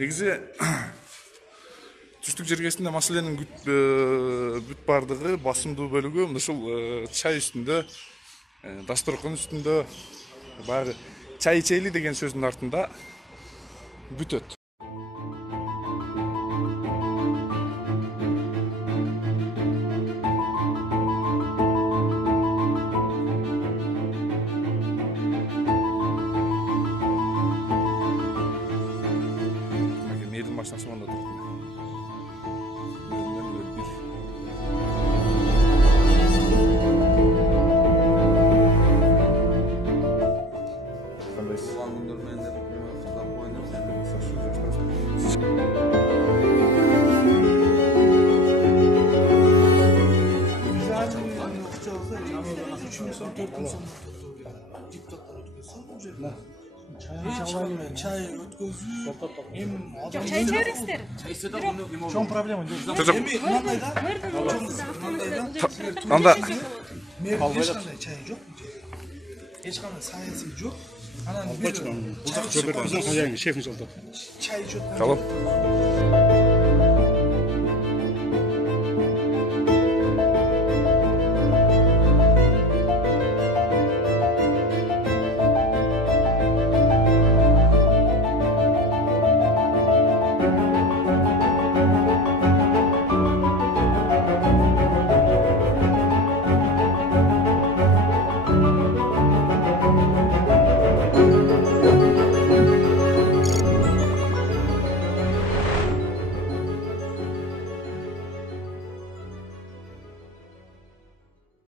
Негизи түштүк жергесинде маселенин бүт бардыгы басымдуу бөлүгү ушул чай үстүндө, дасторкон үстүндө баягы чай ичели деген сөздүн артында бүтөт. Машинасы мында турат. Çay ötközü. Çay içersizler. Çok problem yok. Anda Çay yok. Hiç kanı sayesi yok. Anan bir Kalın.